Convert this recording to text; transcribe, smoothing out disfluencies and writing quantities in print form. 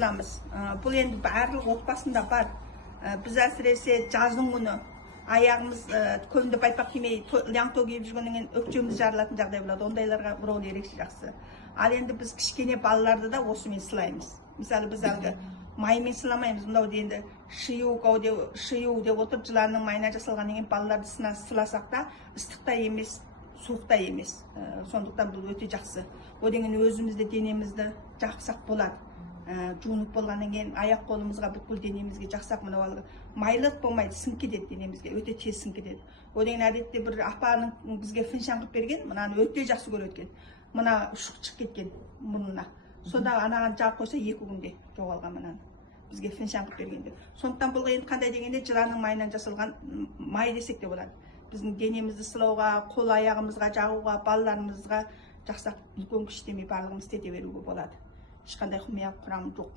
қыламыз. Бұл енді барлық отбасында бар. Біз әсіресе жаздың күні аяғымыз көбінде байпақ кимей ляңто киіп жүргеннен кейін өкшеміз жарылатын жағдай болады. Ондайларға рол ерекше жақсы. Ал енді біз кішкене балаларды да осымен сылаймыз. Мысалы біз әлгі маймен сыламаймыз. Мынау енді шию деп отырып жыланның майына жасалғаннан кейін балаларды сыласақ та ыстық та емес, суық та емес. Сондықтан бұл өте жақсы. Одан кейін өзімізді денемізді жақсақ болады. Жуынып болғаннан кейін аяқ қолымызға бүкіл денемізге жақсақ мынау алғы майлық болмайды, сіңіп кетеді денемізге, өте тез сіңіп кетеді. Одан кейін әдетте бір апаның бізге фіншан қылып берген, мынаны өте жақсы көреді екен. Мына ұшық шығып кеткен мұрнына. Сонда анаған жағып қойса 2 күнде жоғалған мынаны. Бізге фіншан қылып бергенде. Сондықтан бұл енді қандай дегенде жыланның майынан жасалған май десек те болады. Біздің денемізді сылауға, қол аяғымызға жағуға, балаларымызға жақсақ үлкен күш демей барлығымыз істете беруге болады. Ешқандай құмия құрамы жоқ.